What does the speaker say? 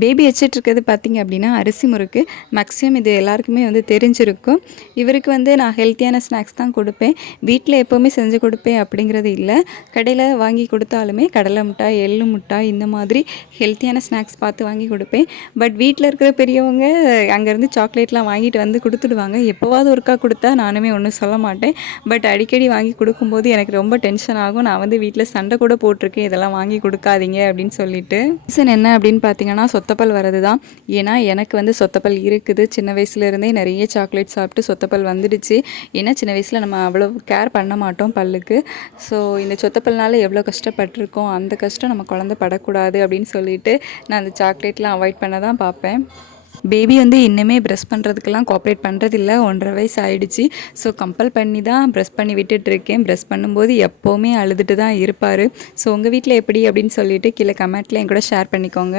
Baby வச்சிட்ருக்கிறது பார்த்திங்க அப்படின்னா அரிசி முறுக்கு. மேக்ஸிமம் இது எல்லாருக்குமே வந்து தெரிஞ்சிருக்கும். இவருக்கு வந்து நான் ஹெல்த்தியான ஸ்நாக்ஸ் தான் கொடுப்பேன். வீட்டில் எப்போவுமே செஞ்சு கொடுப்பேன் அப்படிங்கிறது இல்லை. கடையில் வாங்கி கொடுத்தாலுமே கடலை மிட்டாய், எள்ளு மிட்டாய் இந்த மாதிரி ஹெல்த்தியான ஸ்நாக்ஸ் பார்த்து வாங்கி கொடுப்பேன். பட் வீட்டில் இருக்கிற பெரியவங்க அங்கேருந்து சாக்லேட்லாம் வாங்கிட்டு வந்து கொடுத்துடுவாங்க. எப்போவாவது ஒருக்கா கொடுத்தா நானுமே ஒன்றும் சொல்ல மாட்டேன். பட் அடிக்கடி வாங்கி கொடுக்கும்போது எனக்கு ரொம்ப டென்ஷன் ஆகும். நான் வந்து வீட்டில் சண்டை கூட போட்டிருக்கேன், இதெல்லாம் வாங்கி கொடுக்காதீங்க அப்படின்னு சொல்லிட்டு. ரீசன் என்ன அப்படின்னு பார்த்தீங்கன்னா சொத்தப்பல் வரது தான். ஏன்னா எனக்கு வந்து சொத்தப்பல் இருக்குது. சின்ன வயசுலேருந்தே நிறைய சாக்லேட் சாப்பிட்டு சொத்தப்பல் வந்துடுச்சு. ஏன்னா சின்ன வயசில் நம்ம அவ்வளோ கேர் பண்ண மாட்டோம் பல்லுக்கு. ஸோ இந்த சொத்தப்பல்னால எவ்வளோ கஷ்டப்பட்டிருக்கோம், அந்த கஷ்டம் நம்ம குழந்தை படக்கூடாது அப்படின்னு சொல்லிட்டு நான் அந்த சாக்லேட்லாம் அவாய்ட் பண்ண தான் பார்ப்பேன். பேபி வந்து இன்னுமே ப்ரெஷ் பண்ணுறதுக்கெல்லாம் கோஆப்ரேட் பண்ணுறதில்ல. 1.5 வயசு ஆகிடுச்சு. ஸோ கம்பல் பண்ணி தான் ப்ரெஷ் பண்ணி விட்டுட்ருக்கேன். ப்ரெஷ் பண்ணும்போது எப்போவுமே அழுதுட்டு தான் இருப்பார். ஸோ உங்கள் வீட்டில் எப்படி அப்படின்னு சொல்லிட்டு கீழே கமெண்ட்டில் என் கூட ஷேர் பண்ணிக்கோங்க.